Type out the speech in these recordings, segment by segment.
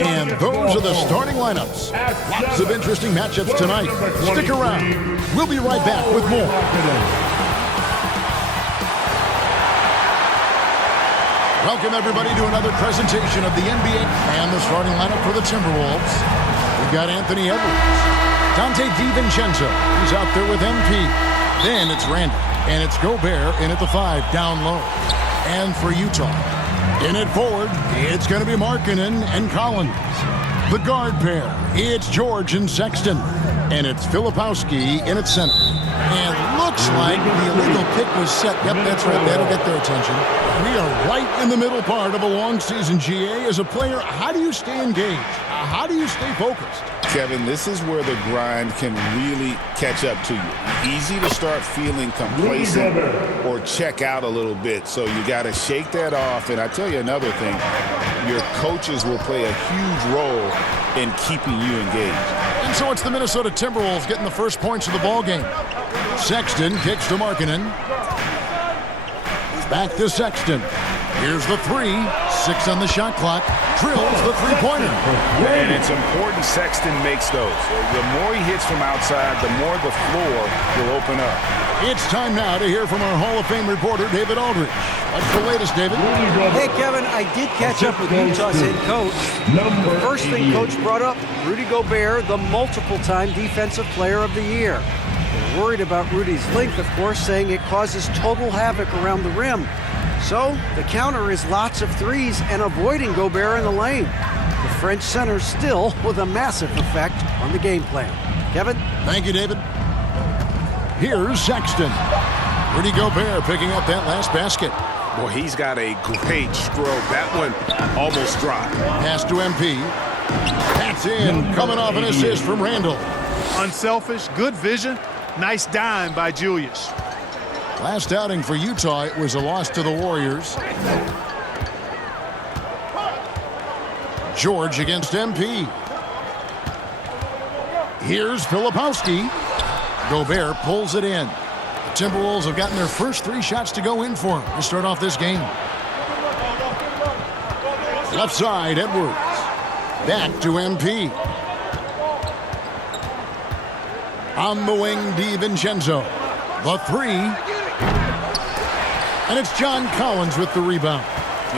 And those are the starting lineups. Lots of interesting matchups tonight. Stick around. We'll be right back with more. Welcome, everybody, to another presentation of the NBA and the starting lineup for the Timberwolves. We've got Anthony Edwards, Dante DiVincenzo. He's out there with MP. Then it's Randall, and it's Gobert in at the 5, down low. And for Utah, in at forward, it's going to be Markkanen and Collins. The guard pair, it's George and Sexton. And it's Filipowski in at center. And looks like the illegal pick was set. Yep, that's right. That'll get their attention. We are right in the middle part of a long season, GA. As a player, how do you stay engaged? How do you stay focused? Kevin, this is where the grind can really catch up to you. Easy to start feeling complacent or check out a little bit. So you got to shake that off. And I tell you another thing, your coaches will play a huge role in keeping you engaged. And so it's the Minnesota Timberwolves getting the first points of the ball game. Sexton kicks to Markkanen. Back to Sexton. Here's the 3. 6 on the shot clock. Drills the three-pointer. And it's important Sexton makes those. The more he hits from outside, the more the floor will open up. It's time now to hear from our Hall of Fame reporter, David Aldridge. What's the latest, David? Hey, Kevin, I did catch up with Utah's head coach. The first thing Coach brought up, Rudy Gobert, the multiple-time Defensive Player of the Year. They're worried about Rudy's length, of course, saying it causes total havoc around the rim. So the counter is lots of threes and avoiding Gobert in the lane. The French center still with a massive effect on the game plan. Kevin? Thank you, David. Here's Sexton. Rudy Gobert picking up that last basket. Boy, he's got a great stroke. That one almost dropped. Pass to MP. That's in. Coming off an assist from Randall. Unselfish, good vision. Nice dime by Julius. Last outing for Utah, it was a loss to the Warriors. George against MP. Here's Filipowski. Gobert pulls it in. The Timberwolves have gotten their first 3 shots to go in for him to start off this game. Left side, Edwards. Back to MP. On the wing, DiVincenzo. The 3. And it's John Collins with the rebound.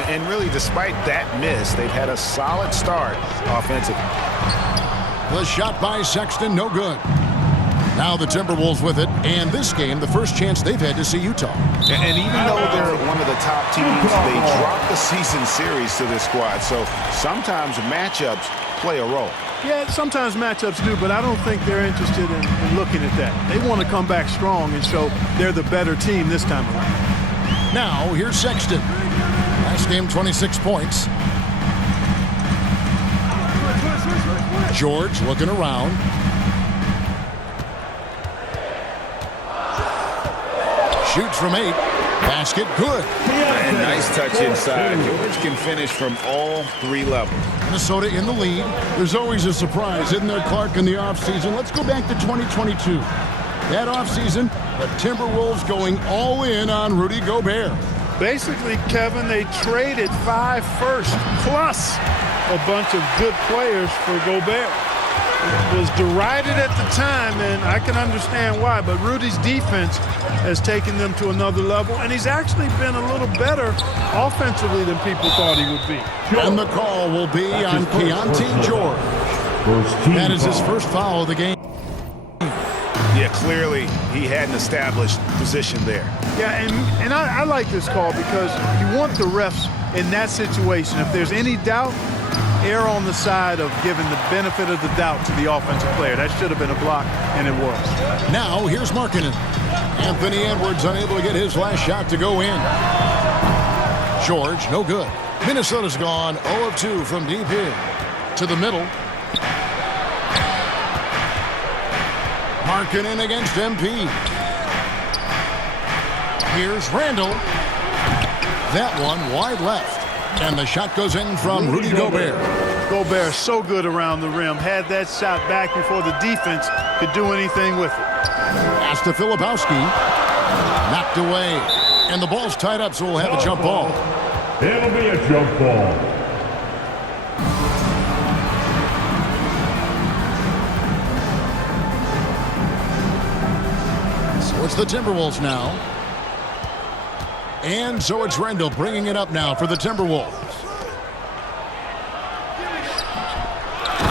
And really, despite that miss, they've had a solid start offensively. The shot by Sexton, no good. Now the Timberwolves with it, and this game, the first chance they've had to see Utah. And even though they're one of the top teams, they dropped the season series to this squad. So sometimes matchups play a role. Yeah, sometimes matchups do, but I don't think they're interested in looking at that. They want to come back strong and show they're the better team this time around. Now, here's Sexton. Last game, 26 points. George looking around. Shoots from 8. Basket, good. And nice touch inside. George can finish from all 3 levels. Minnesota in the lead. There's always a surprise, isn't there, Clark, in the offseason? Let's go back to 2022. That offseason, the Timberwolves going all in on Rudy Gobert. Basically, Kevin, they traded 5 firsts plus a bunch of good players for Gobert. It was derided at the time, and I can understand why, but Rudy's defense has taken them to another level, and he's actually been a little better offensively than people thought he would be. And the call will be on Keontae George. That is his first foul of the game. Yeah, clearly he had an established position there. Yeah, and I like this call because you want the refs in that situation. If there's any doubt, err on the side of giving the benefit of the doubt to the offensive player. That should have been a block, and it was. Now, here's Markkanen. Anthony Edwards unable to get his last shot to go in. George, no good. Minnesota's gone 0 of 2 from deep here. To the middle. Markkanen against MP. Here's Randall. That one wide left. And the shot goes in from Rudy Gobert. Gobert so good around the rim. Had that shot back before the defense could do anything with it. Pass to Filipowski. Knocked away. And the ball's tied up, so we'll have a jump ball. It'll be a jump ball. So it's the Timberwolves now. And so it's Randall bringing it up now for the Timberwolves.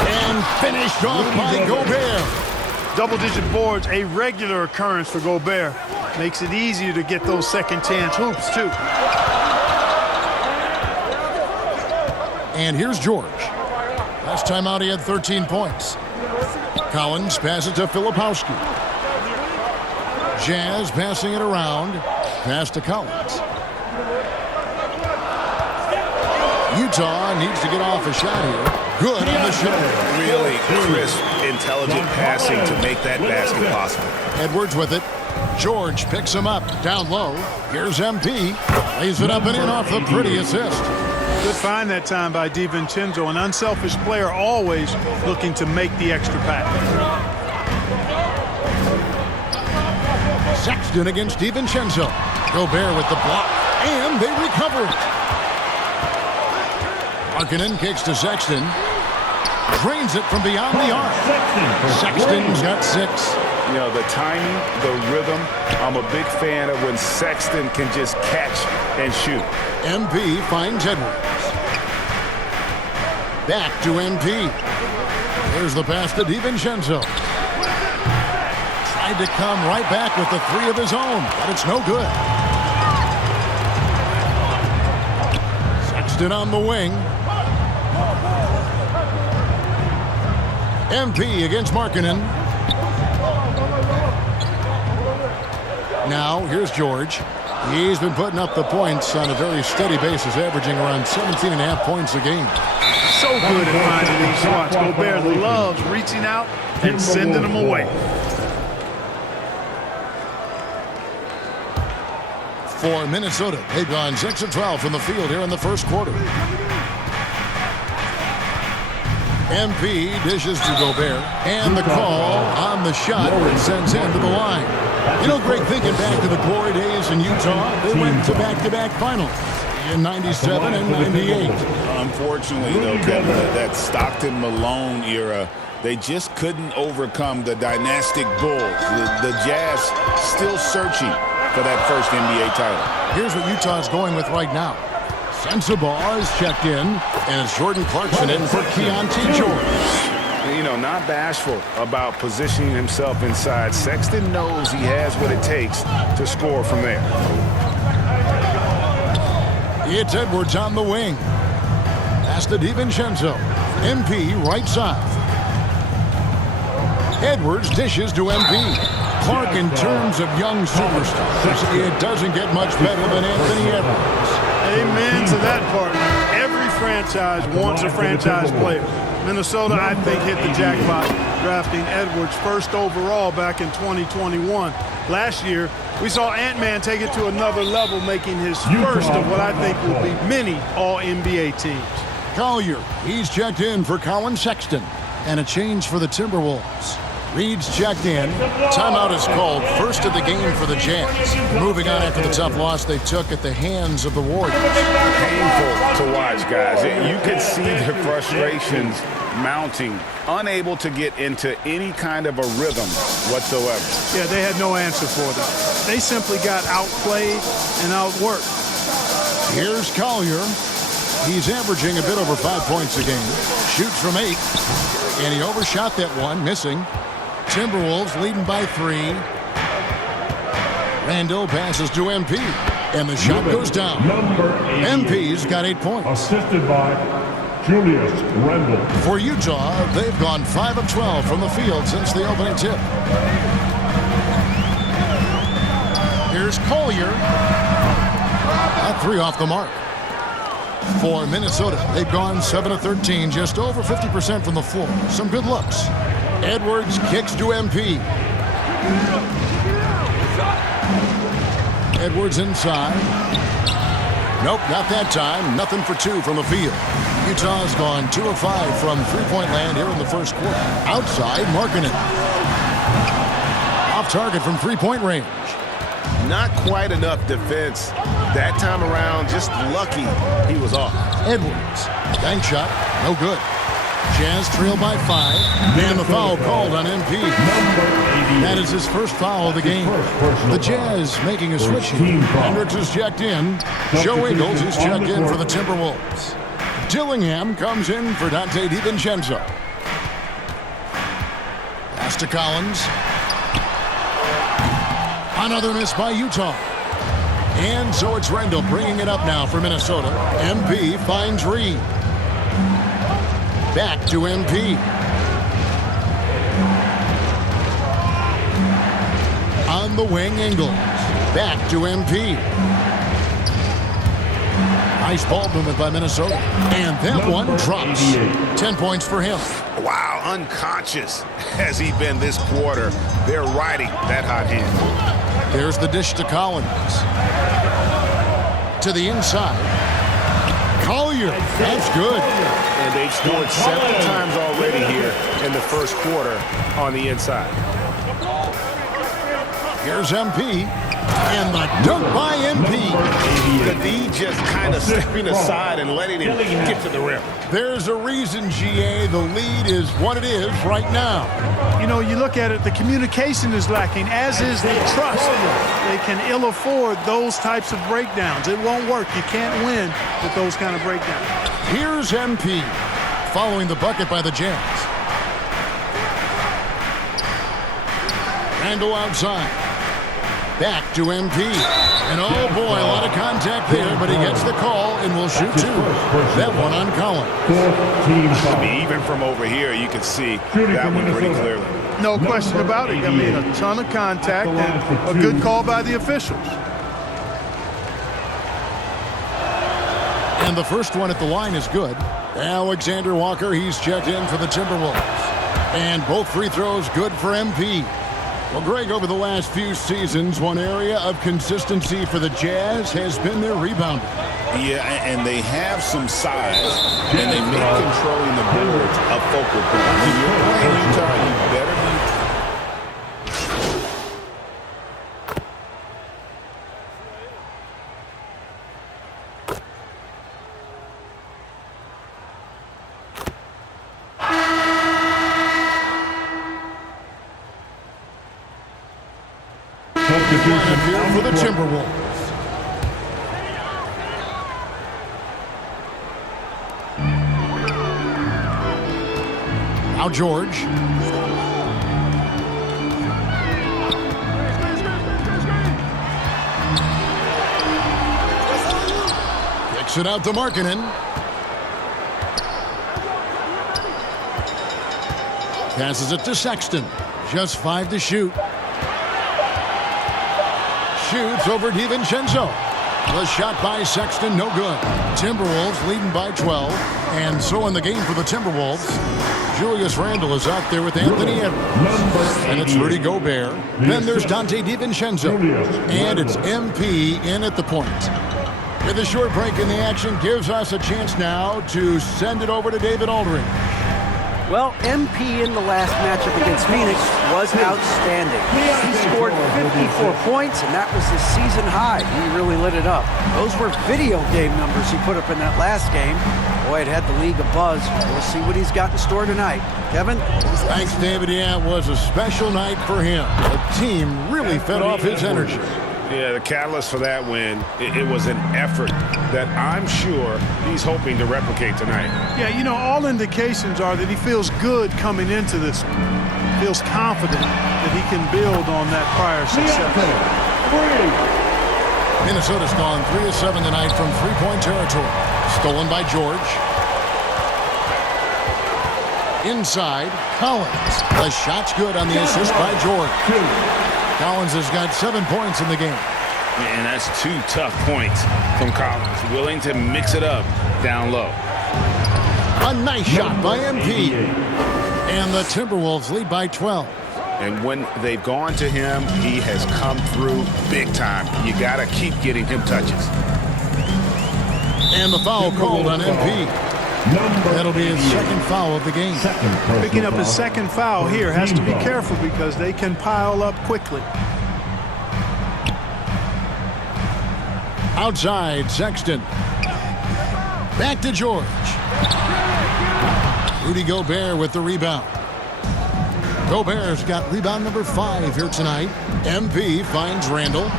And finished off by Gobert. Double-digit boards, a regular occurrence for Gobert. Makes it easier to get those second-chance hoops, too. And here's George. Last time out, he had 13 points. Collins passes to Filipowski. Jazz passing it around. Pass to Collins. Utah needs to get off a shot here. Good on the shot. Really crisp, intelligent passing to make that basket possible. Edwards with it. George picks him up. Down low. Here's MP. Lays it up and in off the pretty assist. Good find that time by DiVincenzo. An unselfish player, always looking to make the extra pass. Sexton against DiVincenzo. Gobert with the block. And they recover it. Markkanen kicks to Sexton. Drains it from beyond the arc. Sexton's got 6. You know, the timing, the rhythm, I'm a big fan of when Sexton can just catch and shoot. MP finds Edwards. Back to MP. There's the pass to DiVincenzo. Tried to come right back with the 3 of his own, but it's no good. Sexton on the wing. MP against Markkanen. Now, here's George. He's been putting up the points on a very steady basis, averaging around 17.5 points a game. So good at finding these shots. Gobert loves reaching out and sending them away. For Minnesota, they've gone 6 of 12 from the field here in the first quarter. MP dishes to Gobert, and the call on the shot sends him to the line. You know, Greg, thinking back to the glory days in Utah, they went to back-to-back finals in 97 and 98. Unfortunately, though, Kevin, that Stockton-Malone era, they just couldn't overcome the dynastic Bulls. The Jazz still searching for that first NBA title. Here's what Utah's going with right now. Sensabaugh is checked in, and it's Jordan Clarkson in for Keontae George. You know, not bashful about positioning himself inside. Sexton knows he has what it takes to score from there. It's Edwards on the wing. Pass to DiVincenzo. MP right side. Edwards dishes to MP. Clark, in terms of young superstars, it doesn't get much better than Anthony Edwards. Amen to that, partner. Every franchise wants a franchise player. Minnesota, I think, hit the jackpot drafting Edwards first overall back in 2021. Last year, we saw Ant-Man take it to another level, making his first of what I think will be many All-NBA teams. Collier, he's checked in for Colin Sexton. And a change for the Timberwolves. Reed's checked in. Timeout is called. First of the game for the Jazz. Moving on after the tough loss they took at the hands of the Warriors. Painful to watch, guys. You could see their frustrations mounting, unable to get into any kind of a rhythm whatsoever. Yeah, they had no answer for them. They simply got outplayed and outworked. Here's Collier. He's averaging a bit over 5 points a game. Shoots from 8. And he overshot that one, missing. Timberwolves leading by 3. Randall passes to MP. And the shot goes down. MP's got 8 points. Assisted by Julius Randle. For Utah, they've gone 5 of 12 from the field since the opening tip. Here's Collier. A 3 off the mark. For Minnesota, they've gone 7 of 13, just over 50% from the floor. Some good looks. Edwards kicks to MP. Edwards inside. Nope, not that time. Nothing for 2 from the field. Utah's gone 2 of 5 from three-point land here in the first quarter. Outside, Markkanen. Off target from three-point range. Not quite enough defense that time around. Just lucky he was off. Edwards. Bank shot. No good. Jazz trail by 5. And the foul called on MP. Number That is his first foul of the game. The Jazz making a switch here. Hendricks is checked in. Joe Ingles is checked in for the Timberwolves. Dillingham comes in for Dante DiVincenzo. Pass to Collins. Another miss by Utah. And so it's Rendell bringing it up now for Minnesota. MP finds Reed. Back to MP. On the wing, Ingles. Back to MP. Nice ball movement by Minnesota. And that one drops. 10 points for him. Wow, unconscious has he been this quarter. They're riding that hot hand. There's the dish to Collins. To the inside. Collier. That's good. And they've scored 7 times already here in the first quarter on the inside. Here's MP. And the dunk by MP. The D just kind of stepping aside and letting him get to the rim. There's a reason, GA, the lead is what it is right now. You know, you look at it, the communication is lacking, as is the trust. They can ill afford those types of breakdowns. It won't work. You can't win with those kind of breakdowns. Here's MP following the bucket by the Jazz. Randall outside. Back to MP. And oh boy, a lot of contact there, but he gets the call and will shoot 2. That one on Collins. Even from over here, you can see that one pretty clearly. No question about it. I mean, a ton of contact and a good call by the officials. And the first one at the line is good. Alexander Walker, he's checked in for the Timberwolves. And both free throws good for MP. Well, Greg, over the last few seasons, one area of consistency for the Jazz has been their rebounding. Yeah, and they have some size, and they make controlling the boards a focal point. When you're playing Utah, you better be. Here for the Timberwolves. Now George. Kicks it out to Markkanen. Passes it to Sexton. Just 5 to shoot. Shoots over DiVincenzo. The shot by Sexton, no good. Timberwolves leading by 12. And so in the game for the Timberwolves, Julius Randle is out there with Anthony Edwards. And it's Rudy Gobert. Then there's Dante DiVincenzo. And it's MP in at the point. With a short break in the action, gives us a chance now to send it over to David Aldridge. Well, MP in the last matchup against Phoenix was outstanding. He scored 54 points, and that was his season high. He really lit it up. Those were video game numbers he put up in that last game. Boy, it had the league abuzz. We'll see what he's got in store tonight. Kevin? Thanks, David. Yeah, it was a special night for him. The team really fed off his energy. Yeah, the catalyst for that win, it was an effort that I'm sure he's hoping to replicate tonight. Yeah, you know, all indications are that he feels good coming into this one. Feels confident that he can build on that prior success. Minnesota's gone 3 of 7 tonight from three-point territory. Stolen by George. Inside, Collins. The shot's good on the assist by George. Collins has got 7 points in the game. And that's 2 tough points from Collins. Willing to mix it up down low. A nice shot by MP. And the Timberwolves lead by 12. And when they've gone to him, he has come through big time. You got to keep getting him touches. And the foul called on MP. That'll be his second foul of the game. Picking up his second foul here. Has to be careful because they can pile up quickly. Outside, Sexton. Back to George. Rudy Gobert with the rebound. Gobert's got rebound number 5 here tonight. MP finds Randall.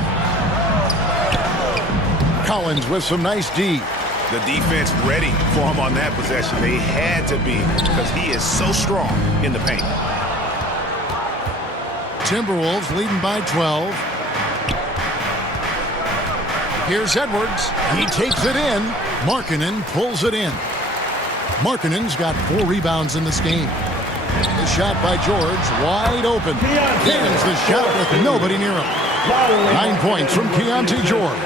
Collins with some nice D. The defense ready for him on that possession. They had to be because he is so strong in the paint. Timberwolves leading by 12. Here's Edwards. He takes it in. Markkanen pulls it in. Markkanen's got 4 rebounds in this game. The shot by George, wide open. Cans the shot with nobody near him. 9 points from Keontae George.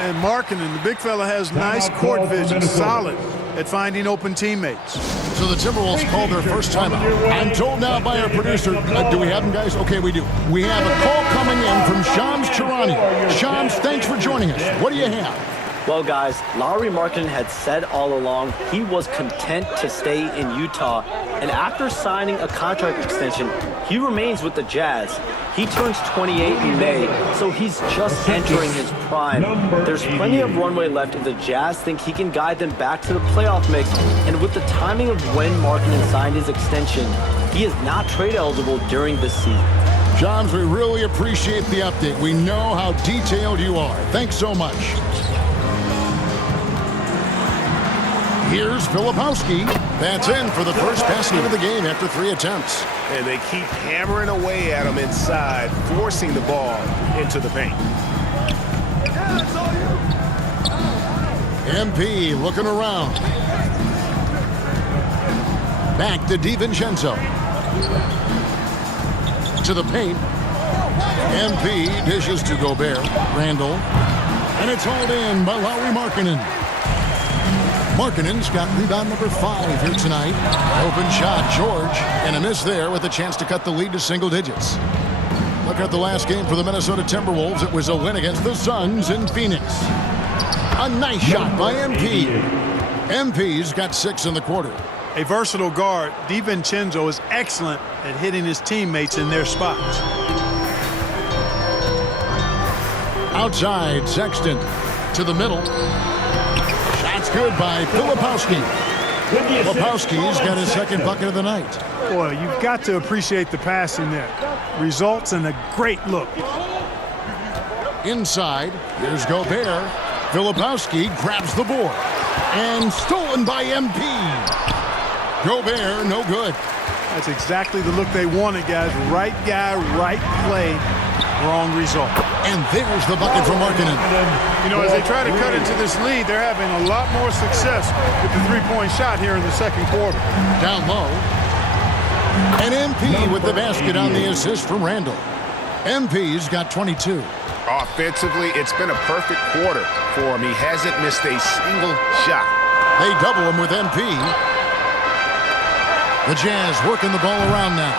And Markkanen, the big fella, has nice court vision, solid at finding open teammates. So the Timberwolves called their first timeout. I'm told now by our producer, do we have them, guys? Okay, we do. We have a call coming in from Shams Charania. Shams, thanks for joining us. What do you have? Well, guys, Lauri Markkanen had said all along he was content to stay in Utah, and after signing a contract extension, he remains with the Jazz. He turns 28 in May, so he's just entering his prime. There's plenty of runway left if the Jazz think he can guide them back to the playoff mix, and with the timing of when Markkanen signed his extension, he is not trade eligible during this season. Shams, we really appreciate the update. We know how detailed you are. Thanks so much. Here's Filipowski. That's in for the first basket of the game after 3 attempts. And they keep hammering away at him inside, forcing the ball into the paint. MP looking around. Back to DiVincenzo. To the paint. MP dishes to Gobert. Randall. And it's hauled in by Lauri Markkanen. Markkanen's got rebound number 5 here tonight. Open shot, George, and a miss there with a chance to cut the lead to single digits. Look at the last game for the Minnesota Timberwolves. It was a win against the Suns in Phoenix. A nice shot by MP. MP's got 6 in the quarter. A versatile guard, DiVincenzo is excellent at hitting his teammates in their spots. Outside, Sexton to the middle. Shot's good by Filipowski. Filipowski's got his second bucket of the night. Boy, you've got to appreciate the passing there. Results in a great look. Inside, here's Gobert. Filipowski grabs the board. And stolen by MP. Gobert, no good. That's exactly the look they wanted, guys. Right guy, right play, wrong result. And there's the bucket from Markkanen. You know, as they try to cut into this lead, they're having a lot more success with the three-point shot here in the second quarter. Down low. And MP with the basket on the assist from Randall. MP's got 22. Offensively, it's been a perfect quarter for him. He hasn't missed a single shot. They double him with MP. The Jazz working the ball around now.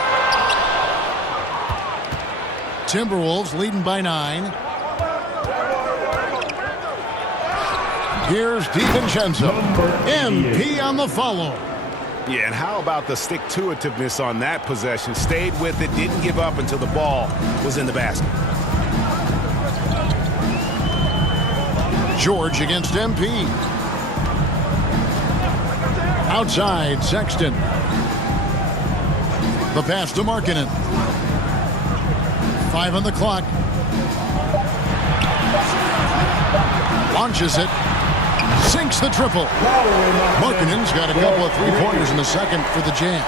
Timberwolves leading by 9. Here's DiVincenzo. MP on the follow. Yeah, and how about the stick-to-itiveness on that possession? Stayed with it, didn't give up until the ball was in the basket. George against MP. Outside, Sexton. The pass to Markkanen. 5 on the clock. Launches it. Sinks the triple. Markkanen's got a couple of three-pointers in the second for the Jazz.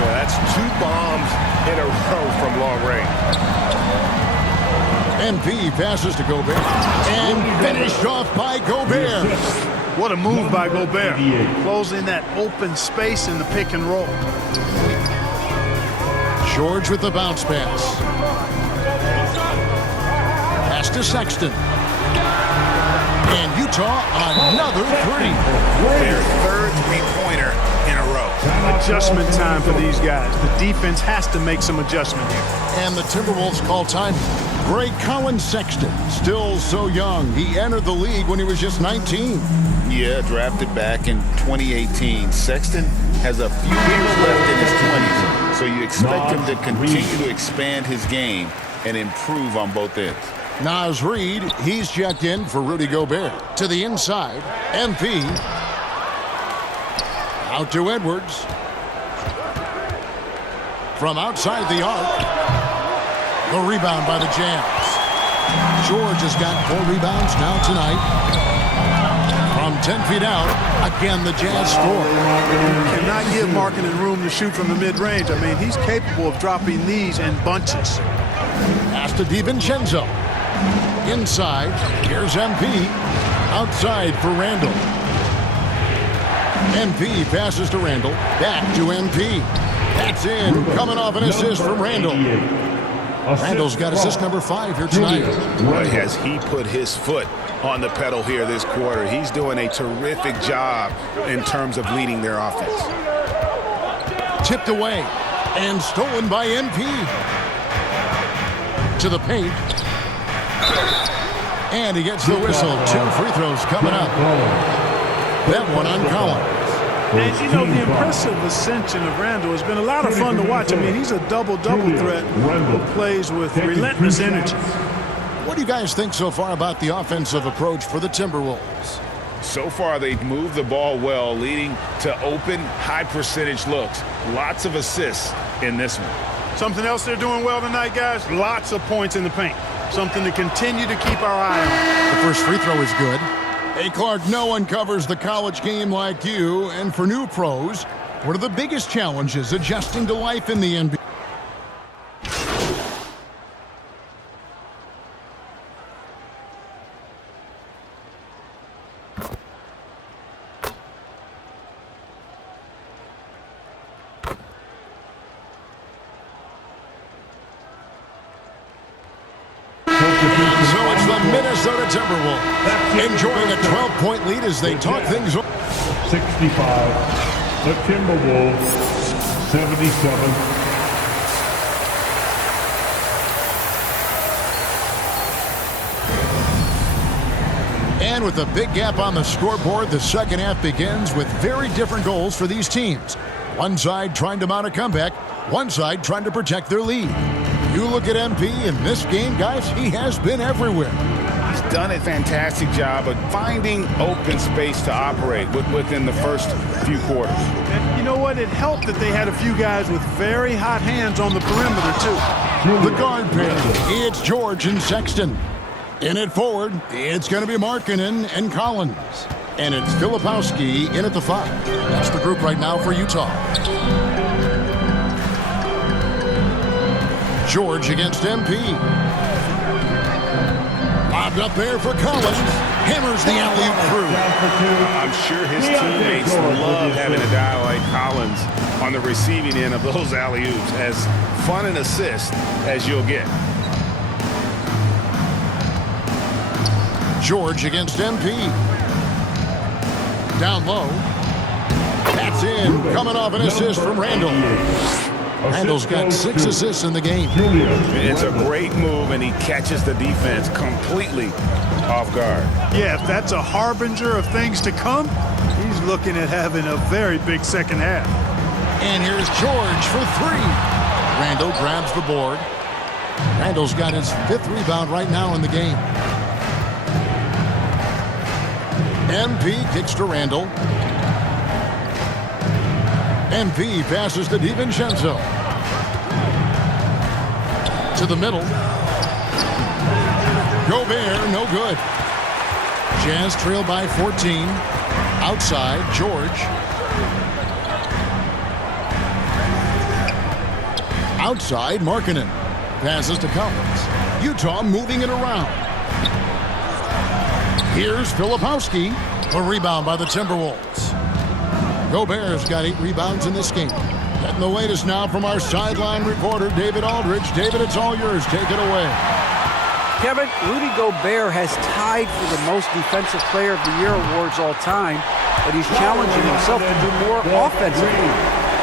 Well, that's 2 bombs in a row from long range. MP passes to Gobert. And finished off by Gobert. What a move by Gobert. Closing that open space in the pick and roll. George with the bounce pass. Pass to Sexton. And Utah another 3. Their third three-pointer in a row. Adjustment time for these guys. The defense has to make some adjustment here. And the Timberwolves call time. Great Colin Sexton, still so young. He entered the league when he was just 19. Yeah, drafted back in 2018. Sexton has a few years left in his 20s, so you expect him to continue to expand his game and improve on both ends. Naz Reid, he's checked in for Rudy Gobert. To the inside, MP. Out to Edwards. from outside the arc. The rebound by the Jazz. George has got 4 rebounds now tonight. From 10 feet out, again the Jazz score. Cannot give Markkanen room to shoot from the mid-range. I mean, he's capable of dropping these in bunches. Pass to DiVincenzo. Inside, here's MP. Outside for Randall. MP passes to Randall. Back to MP. That's in. Coming off an assist from Randall. Randall's got assist number 5 here tonight. Boy, has he put his foot on the pedal here this quarter. He's doing a terrific job in terms of leading their offense. Tipped away and stolen by MP. To the paint. And he gets the whistle. 2 free throws coming up. That one on Collins. And, you know, the impressive ascension of Randall has been a lot of fun to watch. I mean, he's a double-double threat who plays with relentless energy. What do you guys think so far about the offensive approach for the Timberwolves? So far, they've moved the ball well, leading to open, high-percentage looks. Lots of assists in this one. Something else they're doing well tonight, guys, lots of points in the paint. Something to continue to keep our eye on. The first free throw is good. Hey, Clark, no one covers the college game like you. And for new pros, what are the biggest challenges adjusting to life in the NBA? So it's the Minnesota Timberwolves enjoying a 12-point lead as they talk things over. 65. The Timberwolves, 77. And with a big gap on the scoreboard, the second half begins with very different goals for these teams. One side trying to mount a comeback, one side trying to protect their lead. You look at MP in this game, guys, he has been everywhere. He's done a fantastic job of finding open space to operate within the first few quarters. And you know what? It helped that they had a few guys with very hot hands on the perimeter, too. The guard pair, it's George and Sexton. In it forward, it's going to be Markkanen and Collins. And it's Filipowski in at the 5. That's the group right now for Utah. George against MP. Lobbed up there for Collins. Hammers the alley-oop through. I'm sure his teammates love having a guy like Collins on the receiving end of those alley-oops. As fun an assist as you'll get. George against MP. Down low. That's in. Coming off an assist from Randall. Randall's got 6 assists in the game. It's a great move, and he catches the defense completely off guard. Yeah, if that's a harbinger of things to come, he's looking at having a very big second half. And here's George for 3. Randall grabs the board. Randall's got his 5th rebound right now in the game. MP kicks to Randall. MP passes to DiVincenzo. To the middle. Gobert, no good. Jazz trail by 14. Outside, George. Outside, Markkanen. Passes to Collins. Utah moving it around. Here's Filipowski. A rebound by the Timberwolves. Gobert's got 8 rebounds in this game. Getting the latest now from our sideline reporter, David Aldridge. David, it's all yours. Take it away. Kevin, Rudy Gobert has tied for the most Defensive Player of the Year awards all time, but he's challenging himself to do more offensively.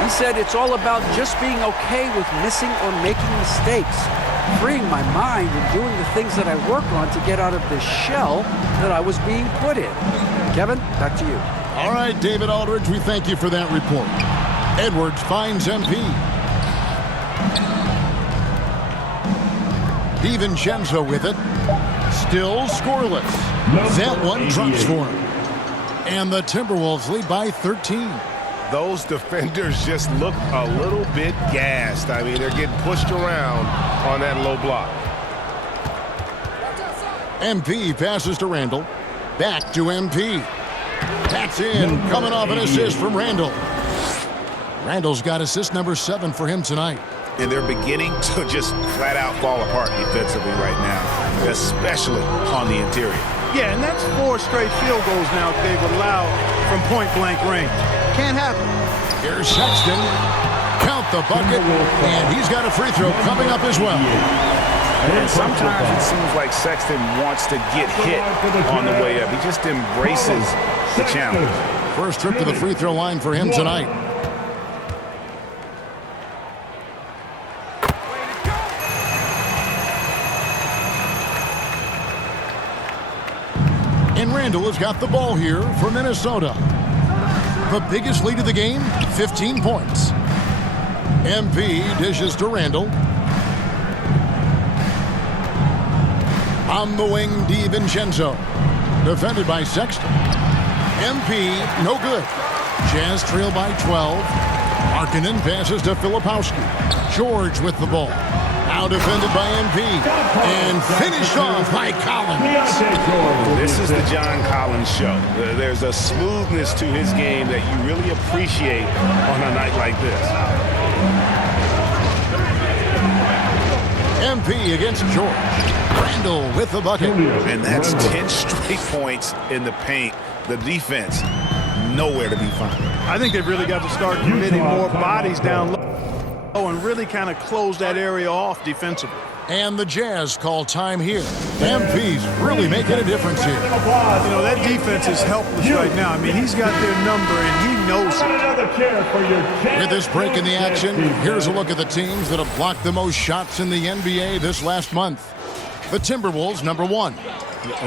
He said it's all about just being okay with missing or making mistakes, freeing my mind and doing the things that I work on to get out of this shell that I was being put in. Kevin, back to you. All right, David Aldridge, we thank you for that report. Edwards finds MP. DiVincenzo with it. Still scoreless. That one drops for him. And the Timberwolves lead by 13. those defenders just look a little bit gassed. I mean, they're getting pushed around on that low block. MP passes to Randall. Back to MP. That's in. Coming off an assist from Randall. Randall's got assist number 7 for him tonight. And they're beginning to just flat out fall apart defensively right now, especially on the interior. Yeah, and that's 4 straight field goals now they've allowed from point-blank range. Can't happen. Here's Sexton. Count the bucket, and he's got a free throw coming up as well. And sometimes it seems like Sexton wants to get hit on the way up. He just embraces the challenge. First trip to the free throw line for him tonight. And Randall has got the ball here for Minnesota. The biggest lead of the game, 15 points. MP dishes to Randall. On the wing, DiVincenzo. Defended by Sexton. MP, no good. Jazz trail by 12. Markkanen passes to Filipowski. George with the ball. Now defended by MP. And finished off by Collins. This is the John Collins show. There's a smoothness to his game that you really appreciate on a night like this. MP against George. Randall with the bucket. And that's 10 straight points in the paint. The defense, nowhere to be found. I think they've really got to start committing more bodies down low and really kind of close that area off defensively. And the Jazz call time here. MP's really making a difference here. You know, that defense is helpless right now. I mean, he's got their number, and he knows it. With this break in the action, here's a look at the teams that have blocked the most shots in the NBA this last month. The Timberwolves, number 1.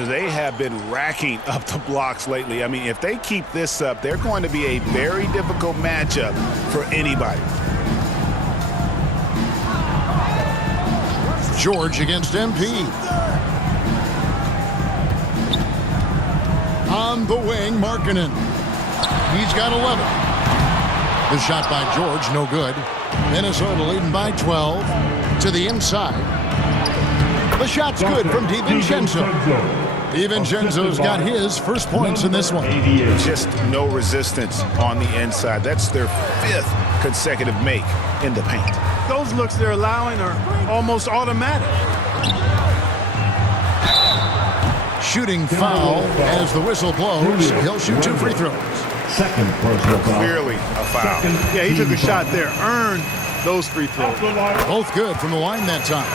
They have been racking up the blocks lately. I mean, if they keep this up, they're going to be a very difficult matchup for anybody. George against MP. On the wing, Markkanen. He's got 11. The shot by George, no good. Minnesota leading by 12. To the inside. The shot's good from DiVincenzo. DiVincenzo's got his first points in this one. Just no resistance on the inside. That's their 5th consecutive make in the paint. Those looks they're allowing are almost automatic. Shooting foul as the whistle blows. He'll shoot 2 free throws. Second personal foul. Clearly a foul. Yeah, he took a shot there. Earned those free throws. Both good from the line that time.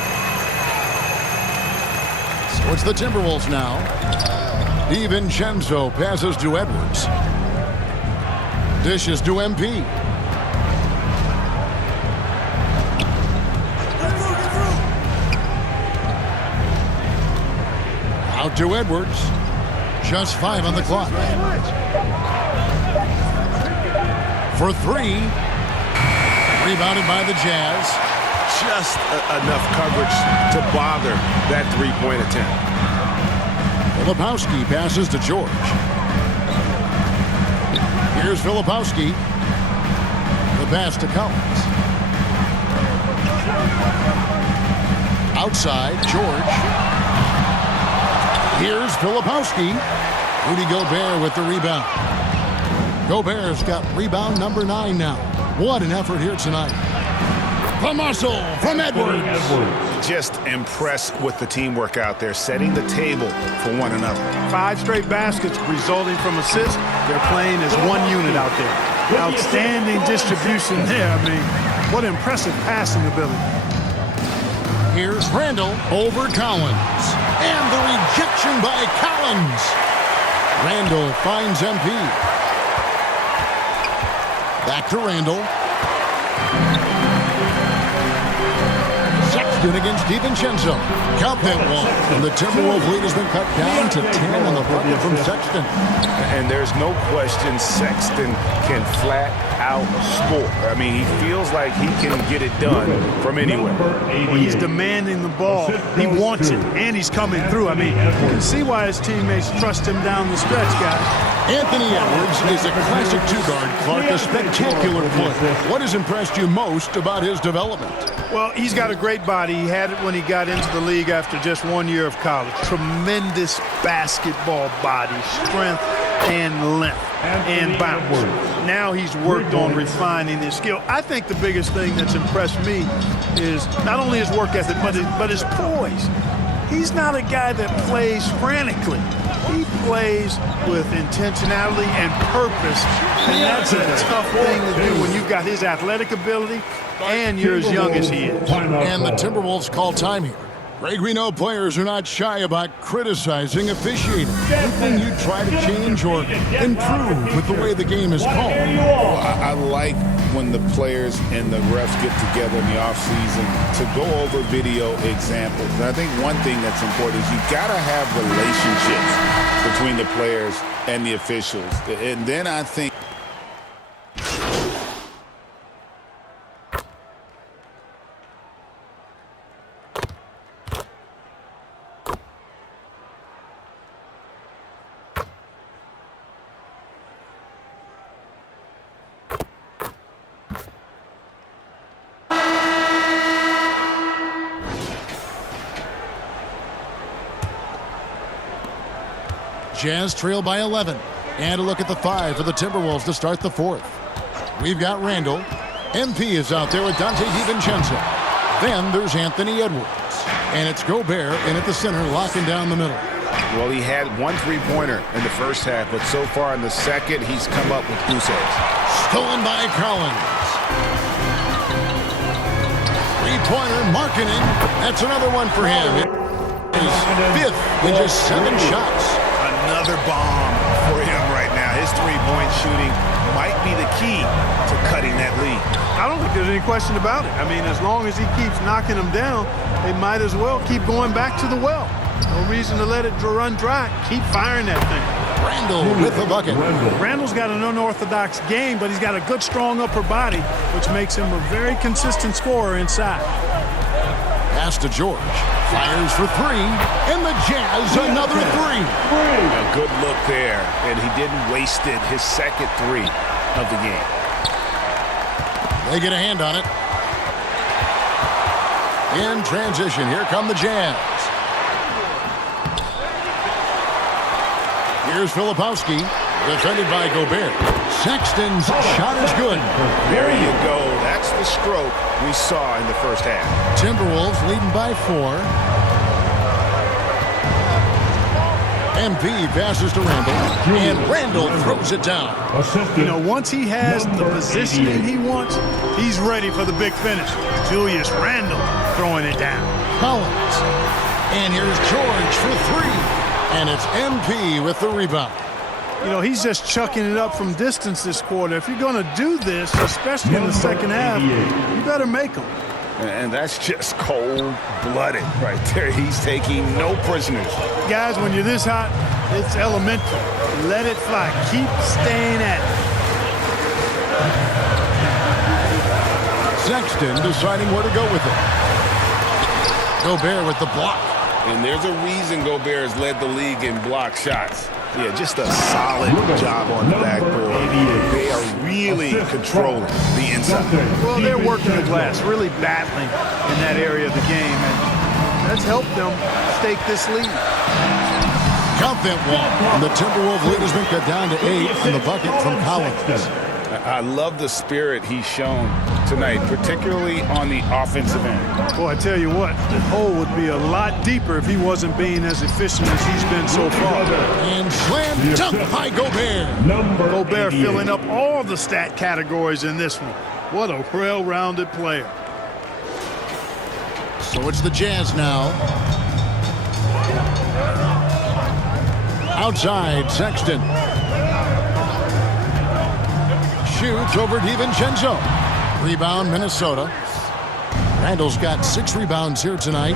So it's the Timberwolves now. DiVincenzo passes to Edwards. Dishes to MP. Out to Edwards. Just 5 on the clock. For 3. Rebounded by the Jazz. Just enough coverage to bother that 3-point attempt. Filipowski passes to George. Here's Filipowski. The pass to Collins. Outside, George. Here's Filipowski. Rudy Gobert with the rebound. Gobert's got rebound number 9 now. What an effort here tonight. The muscle from Edwards. Just impressed with the teamwork out there, setting the table for one another. 5 straight baskets resulting from assists. They're playing as one unit out there. Outstanding distribution there. I mean, what impressive passing ability. Here's Randall over Collins. And the rejection by Collins. Randall finds MP. Back to Randall. Sexton against DiVincenzo. Count that one. And the Timberwolves lead has been cut down to 10 on the bucket from Sexton. And there's no question Sexton can flat out score. I mean, he feels like he can get it done from anywhere. Well, he's demanding the ball. He wants it, and he's coming through. I mean, you can see why his teammates trust him down the stretch, guys. Anthony Edwards is a classic two-guard, Clark, a spectacular player. What has impressed you most about his development? Well, he's got a great body. He had it when he got into the league after just 1 year of college. Tremendous basketball body, strength, and length, and bounce. Now he's worked on refining his skill. I think the biggest thing that's impressed me is not only his work ethic, but his poise. He's not a guy that plays frantically. He plays with intentionality and purpose, and that's a tough thing to do when you've got his athletic ability and you're as young as he is. And the Timberwolves call time here. Greg, we know players are not shy about criticizing officiating. Anything you try to change or improve with the way the game is called? Well, I like when the players and the refs get together in the offseason to go over video examples. And I think one thing that's important is you got to have relationships between the players and the officials. And then I think Jazz trail by 11. And a look at the 5 for the Timberwolves to start the 4th. We've got Randall. MP is out there with Dante DiVincenzo. Then there's Anthony Edwards. And it's Gobert in at the center, locking down the middle. Well, he had one three-pointer in the first half, but so far in the second, he's come up with goose eggs. Stolen by Collins. Three-pointer, Markkanen. That's another one for him. His 5th in just 7 shots. Another bomb for him right now. His three-point shooting might be the key to cutting that lead. I don't think there's any question about it. I mean, as long as he keeps knocking them down, they might as well keep going back to the well. No reason to let it run dry. Keep firing that thing. Randall with the bucket. Randall's got an unorthodox game, but he's got a good, strong upper body, which makes him a very consistent scorer inside. Pass to George. Fires for 3. And the Jazz, another 3. A good look there, and he didn't waste it. His second 3 of the game. They get a hand on it. In transition, here come the Jazz. Here's Filipowski, defended by Gobert. Sexton's shot is good. There you go. That's the stroke we saw in the first half. Timberwolves leading by 4. MP passes to Randall, and Randall throws it down. You know, once he has the positioning he wants, he's ready for the big finish. Julius Randall throwing it down. Collins. And here's George for 3. And it's MP with the rebound. You know, he's just chucking it up from distance this quarter. If you're going to do this, especially in the second half, you better make them. And that's just cold-blooded right there. He's taking no prisoners. Guys, when you're this hot, it's elementary. Let it fly. Keep staying at it. Sexton deciding where to go with it. Gobert with the block. And there's a reason Gobert has led the league in block shots. Yeah, just a solid job on the backboard. They are really controlling the inside. Well, they're working the glass, really battling in that area of the game, and that's helped them stake this lead. Count that one. And the Timberwolves lead has been cut down to 8 from the bucket from Collins. I love the spirit he's shown tonight, particularly on the offensive end. Boy, I tell you what, the hole would be a lot deeper if he wasn't being as efficient as he's been so far. And slam dunk by Gobert. Gobert filling up all the stat categories in this one. What a well-rounded player. So it's the Jazz now. Outside, Sexton. Shoots over DiVincenzo. Rebound, Minnesota. Randall's got 6 rebounds here tonight.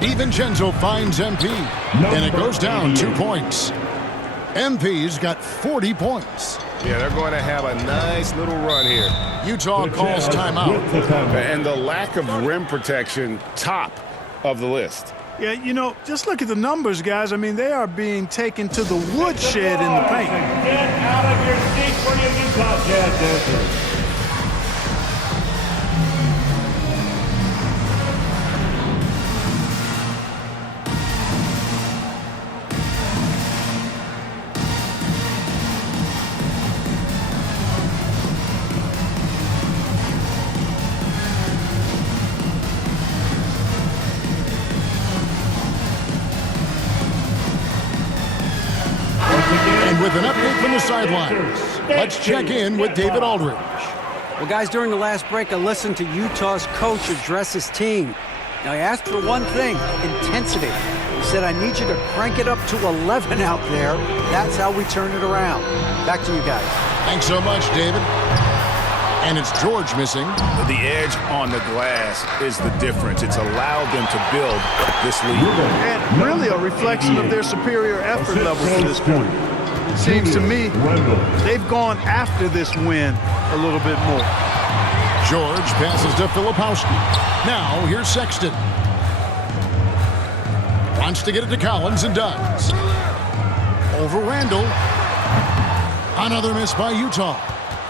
DiVincenzo finds MP. And it goes down 2 points. MP's got 40 points. Yeah, they're going to have a nice little run here. Utah calls timeout. And the lack of rim protection, top of the list. Yeah, you know, just look at the numbers, guys. I mean, they are being taken to the woodshed in the paint. Get out of your seat for your Utah Jazz dancers. And with an update from the sidelines, let's check in with David Aldridge. Well, guys, during the last break, I listened to Utah's coach address his team. Now, he asked for one thing, intensity. He said, I need you to crank it up to 11 out there. That's how we turn it around. Back to you guys. Thanks so much, David. And it's George missing. The edge on the glass is the difference. It's allowed them to build this lead. And really a reflection of their superior effort level to this point. It seems to me they've gone after this win a little bit more. George passes to Filipowski. Now, here's Sexton. Wants to get it to Collins and does. Over Randall. Another miss by Utah.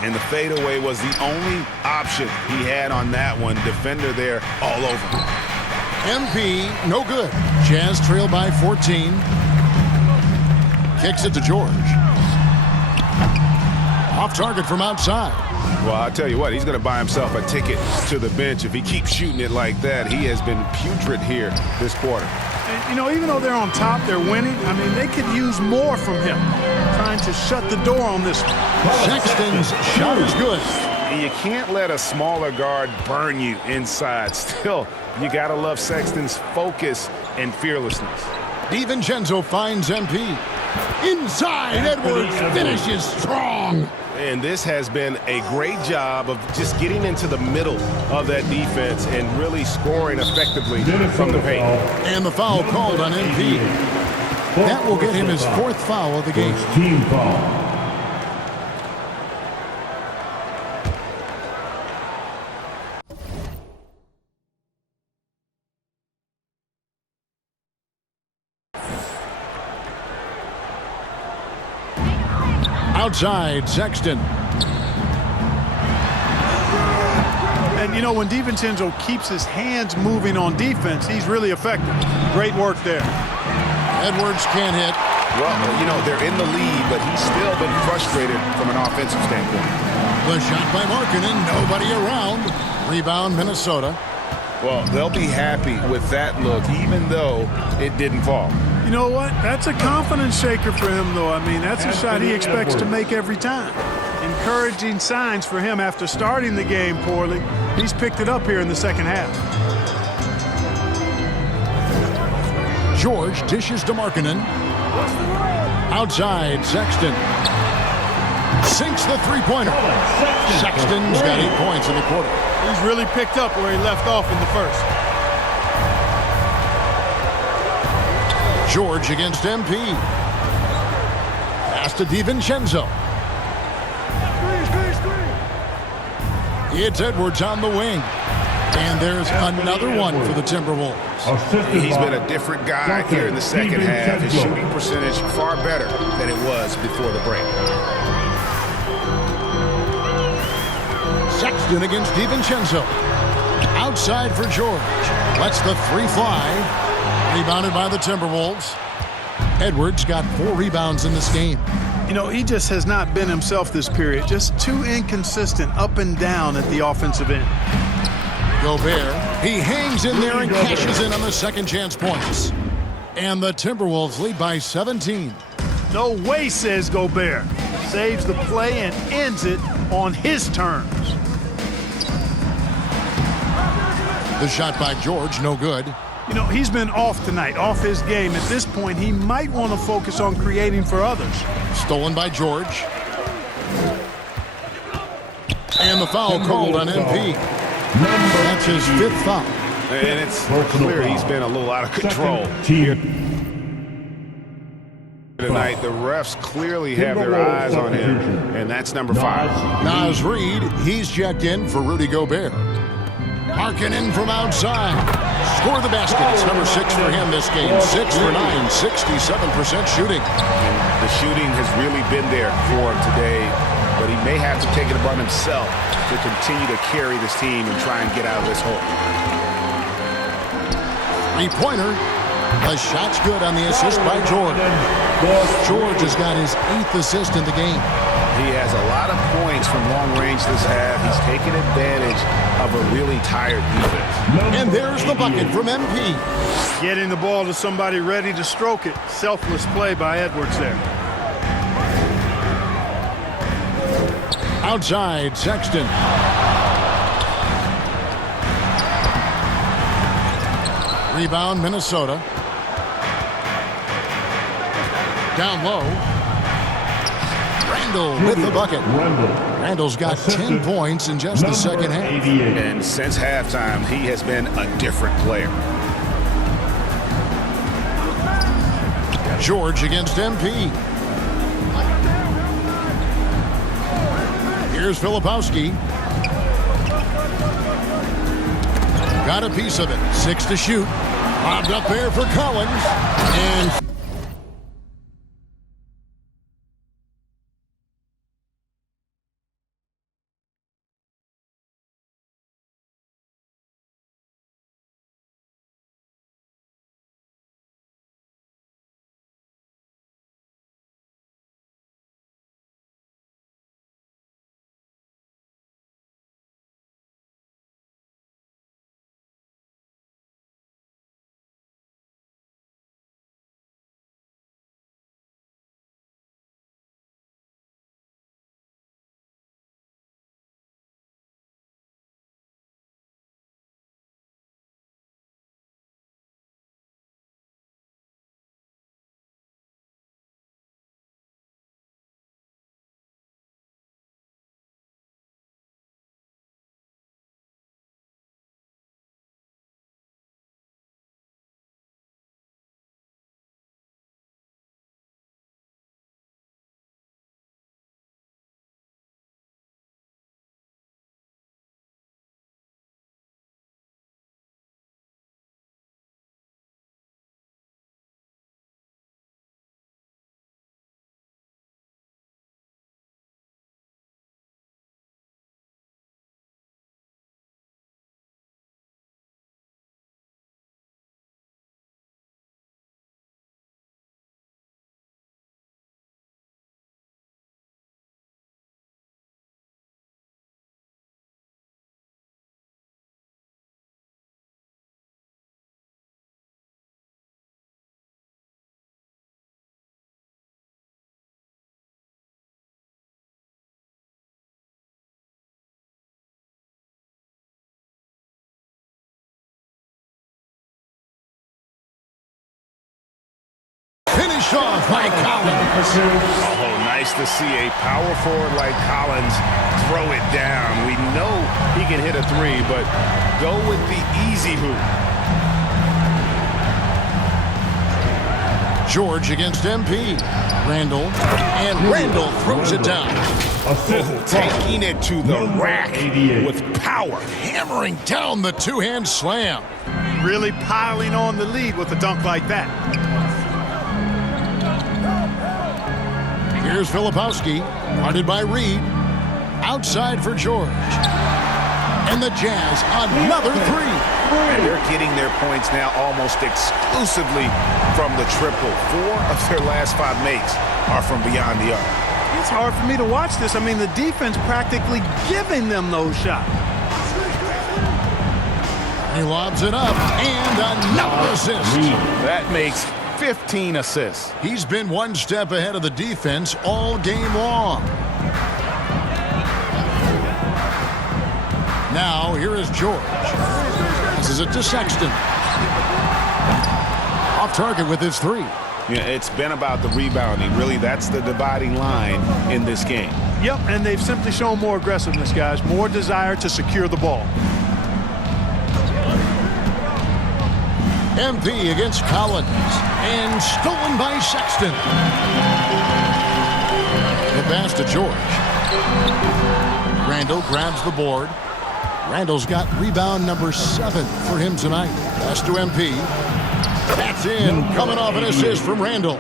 And the fadeaway was the only option he had on that one. Defender there all over him. MP, no good. Jazz trail by 14. Kicks it to George. Off target from outside. Well, I'll tell you what, he's going to buy himself a ticket to the bench if he keeps shooting it like that. He has been putrid here this quarter. And, you know, even though they're on top, they're winning. I mean, they could use more from him. Trying to shut the door on this one. Sexton's shot is good. You can't let a smaller guard burn you inside. Still, you got to love Sexton's focus and fearlessness. DiVincenzo finds MP. Inside, Edwards finishes strong. And this has been a great job of just getting into the middle of that defense and really scoring effectively from the paint. And the foul called on MP. That will get him his fourth foul of the game. Team foul. Outside, Sexton. And, you know, when DiVincenzo keeps his hands moving on defense, he's really effective. Great work there. Edwards can't hit. Well, you know, they're in the lead, but he's still been frustrated from an offensive standpoint. The shot by Markkanen, nobody around. Rebound, Minnesota. Well, they'll be happy with that look, even though it didn't fall. You know what? That's a confidence shaker for him, though. I mean, that's a shot he expects to make every time. Encouraging signs for him after starting the game poorly. He's picked it up here in the second half. George dishes to Markkanen. Outside, Sexton. Sinks the three-pointer. Sexton's got 8 points in the quarter. He's really picked up where he left off in the first. George against MP. Pass to DiVincenzo. It's Edwards on the wing. And there's another one for the Timberwolves. He's been a different guy here in the second half. His shooting percentage far better than it was before the break. Sexton against DiVincenzo. Outside for George. Lets the three fly. Rebounded by the Timberwolves. Edwards got 4 rebounds in this game. You know, he just has not been himself this period. Just too inconsistent up and down at the offensive end. Gobert, he hangs in there and cashes in on the second chance points. And the Timberwolves lead by 17. No way, says Gobert. Saves the play and ends it on his terms. The shot by George, no good. You know, he's been off tonight, off his game. At this point, he might want to focus on creating for others. Stolen by George. And the foul called on MP. That's his 5th foul. And it's clear he's been a little out of control. Tonight, the refs clearly have their eyes on him, and that's number 5. Naz Reid, he's checked in for Rudy Gobert. Markkanen from outside. Score the basket. It's number 6 for him this game. 6 for 9, 67% shooting. And the shooting has really been there for him today, but he may have to take it upon himself to continue to carry this team and try and get out of this hole. Three-pointer. The shot's good on the assist by George. George has got his 8th assist in the game. He has a lot of points from long range this half. He's taken advantage of a really tired defense. And there's the bucket from MP. Getting the ball to somebody ready to stroke it. Selfless play by Edwards there. Outside, Sexton. Rebound, Minnesota. Down low. Randall with the bucket. Randall's got 10 points in just the second half. And since halftime, he has been a different player. George against MP. Here's Filipowski. Got a piece of it. 6 to shoot. Lobbed up there for Collins. And finished off by Collins. Oh, nice to see a power forward like Collins throw it down. We know he can hit a 3, but go with the easy hoop. George against MP. Randall. And Randall throws it down. Taking it to the rack with power. Hammering down the two-hand slam. Really piling on the lead with a dunk like that. Here's Filipowski, guarded by Reid. Outside for George. And the Jazz, another 3. And they're getting their points now almost exclusively from the triple. 4 of their last 5 makes are from beyond the arc. It's hard for me to watch this. I mean, the defense practically giving them those shots. He lobs it up, and another assist. That makes 15 assists. He's been one step ahead of the defense all game long. Now, here is George. Passes it to Sexton. Off target with his 3. Yeah, it's been about the rebounding. Really, that's the dividing line in this game. Yep, and they've simply shown more aggressiveness, guys. More desire to secure the ball. MP against Collins. And stolen by Sexton. The pass to George. Randall grabs the board. Randall's got rebound number 7 for him tonight. Pass to MP. That's in. Coming off an assist from Randall.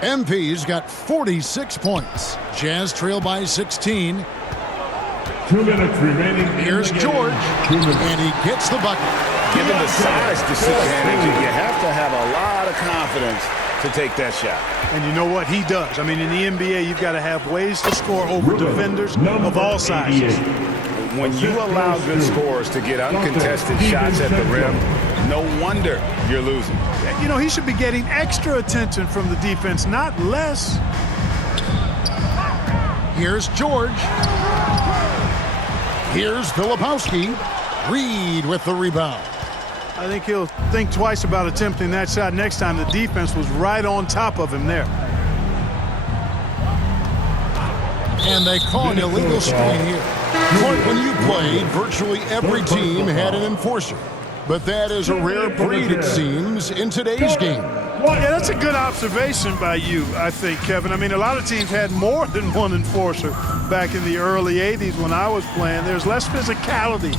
MP's got 46 points. Jazz trail by 16. 2 minutes remaining. Here's George. And he gets the bucket. Given the size disadvantage, you have to have a lot of confidence to take that shot. And you know what? He does. I mean, in the NBA, you've got to have ways to score over defenders of all sizes. When you allow good scorers to get uncontested shots at the rim, no wonder you're losing. You know, he should be getting extra attention from the defense, not less. Here's George. Here's Filipowski. Reed with the rebound. I think he'll think twice about attempting that shot next time. The defense was right on top of him there. And they call an illegal screen here. Clark, when you played, virtually every team had an enforcer. But that is a rare breed, it seems, in today's game. Yeah, that's a good observation by you, I think, Kevin. I mean, a lot of teams had more than one enforcer back in the early 80s when I was playing. There's less physicality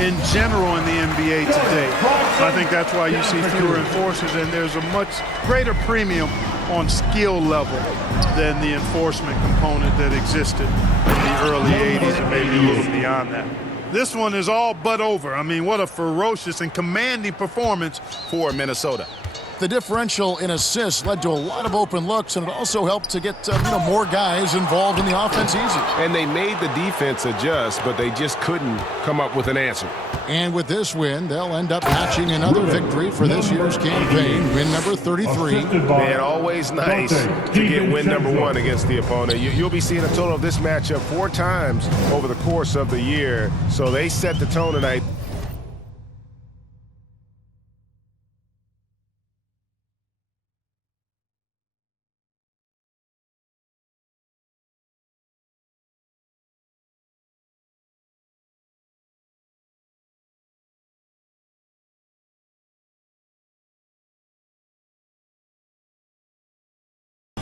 in general in the NBA today. I think that's why you see fewer enforcers, and there's a much greater premium on skill level than the enforcement component that existed in the early 80s and maybe a little beyond that. This one is all but over. I mean, what a ferocious and commanding performance for Minnesota. The differential in assists led to a lot of open looks, and it also helped to get more guys involved in the offense easy. And they made the defense adjust, but they just couldn't come up with an answer. And with this win, they'll end up notching another victory for this year's campaign, win number 33. Man, always nice to get win number 1 against the opponent. You'll be seeing a total of this matchup 4 times over the course of the year, so they set the tone tonight.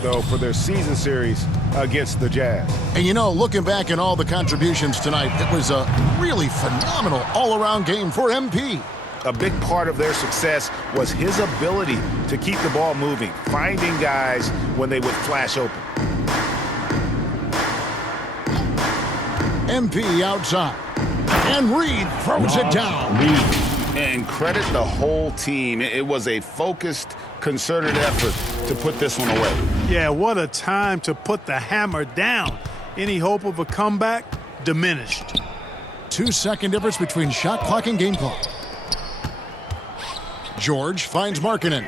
Though for their season series against the Jazz. And looking back at all the contributions tonight, it was a really phenomenal all-around game for MP. A big part of their success was his ability to keep the ball moving, finding guys when they would flash open. MP outside. And Reed throws it down. And credit the whole team. It was a focused, concerted effort to put this one away. Yeah, what a time to put the hammer down. Any hope of a comeback diminished. 2-second difference between shot clock and game clock. George finds Markkanen.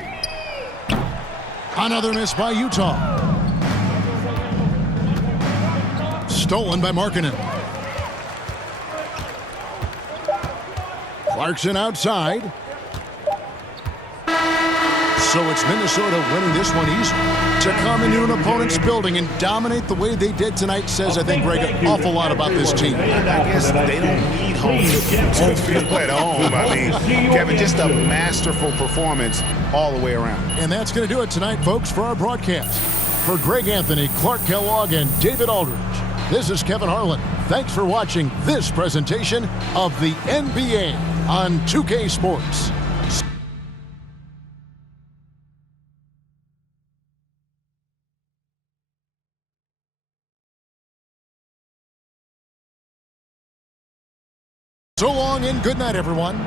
Another miss by Utah. Stolen by Markkanen. Clarkson outside. So it's Minnesota winning this one easy. To come into an opponent's building and dominate the way they did tonight says, I think, Greg, an awful lot about this team. I guess they don't need home to feel at home. I mean, Kevin, just a masterful performance all the way around. And that's going to do it tonight, folks, for our broadcast. For Greg Anthony, Clark Kellogg, and David Aldridge, this is Kevin Harlan. Thanks for watching this presentation of the NBA on 2K Sports. So long and good night, everyone.